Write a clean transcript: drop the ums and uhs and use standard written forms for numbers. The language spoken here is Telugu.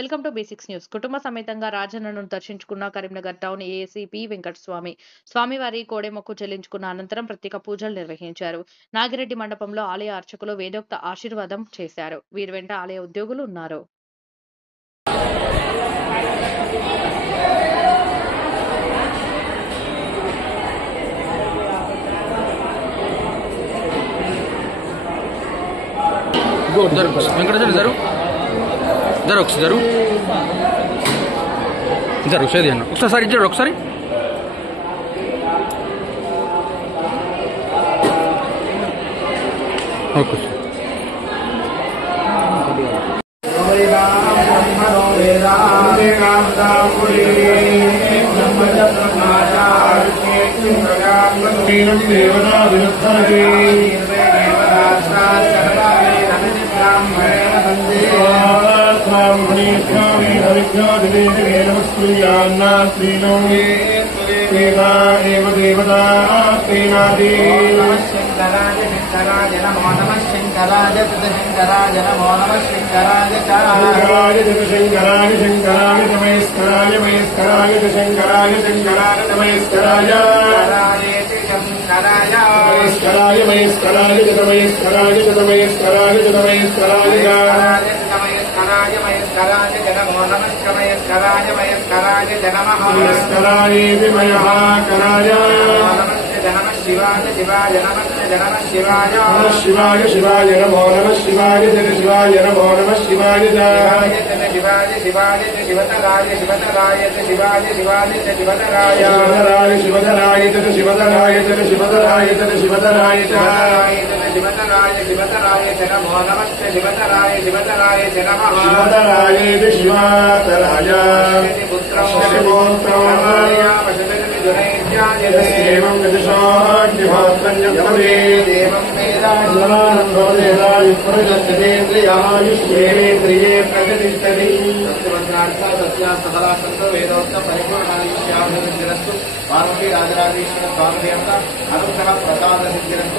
Welcome to basics news. కుటుంబ సమేతంగా రాజన్నను దర్శించుకున్న Karimnagar town ASC P Venkataswamy. స్వామివారి కోడెమొక్కు చెల్లించుకున్న అనంతరం ప్రత్యేక పూజలు నిర్వహించారు. నాగిరెడ్డి మండపంలో ఆలయ అర్చకులు వేదోక్త ఆశీర్వాదం చేశారు. వీరి వెంట ఆలయ ఉద్యోగులు ఉన్నారు. ఒకసారి ఇచ్చాడు ఒకసారి ఓకే శంకరాయ నమో నమః శంకరాయ శంకరాయ నమో నమః శంకరాయ శంకరాయ శంకరాయ నమస్కారాయ మహేశ్వరాయ శంకరాయ శంకరాయ నమస్కారాయ శంకరాయ మహేశ్వరాయ మహేశ్వరాయ నమస్కారాయ నమస్కారాయ నమస్కారాయ మహేశ్వరాయ నమో నమః మహేశ్వరాయ మహేశ్వరాయ నమః మహేశ్వరాయ విమయఃకరాయ నమః శివాయ శివాయ నమః నమః శివాయ శివాయ శివాయ నమో నమః శివాయ శివాయ నమో నమః శివాయ శివాయ శివాయ శివతరాయ శివతరాయ శివాయ శివాయ శివతరాయ శివతరాయ శివతరాయ శివతరాయ శివతరాయ శివతరాయ శివతరాయ నమో నమః శివతరాయ శివతరాయ నమః శివతరాయ శివతరాయ పుత్రమోత్రమాయ దేవం గజశాగ్నిహోత్రన్యపదే దేవం వేదాయుష్యేంద్రియాయుష్యేంద్రియే ప్రతిష్టతి సత్యాసఫలాసంతో వేదోక్త పరిపూర్ణాయుష్యాభివృద్ధిరస్తు పార్వతీ రాజరాజేశ్వర స్వామి అనుగ్రహ ప్రసాద సిద్ధిరస్తు.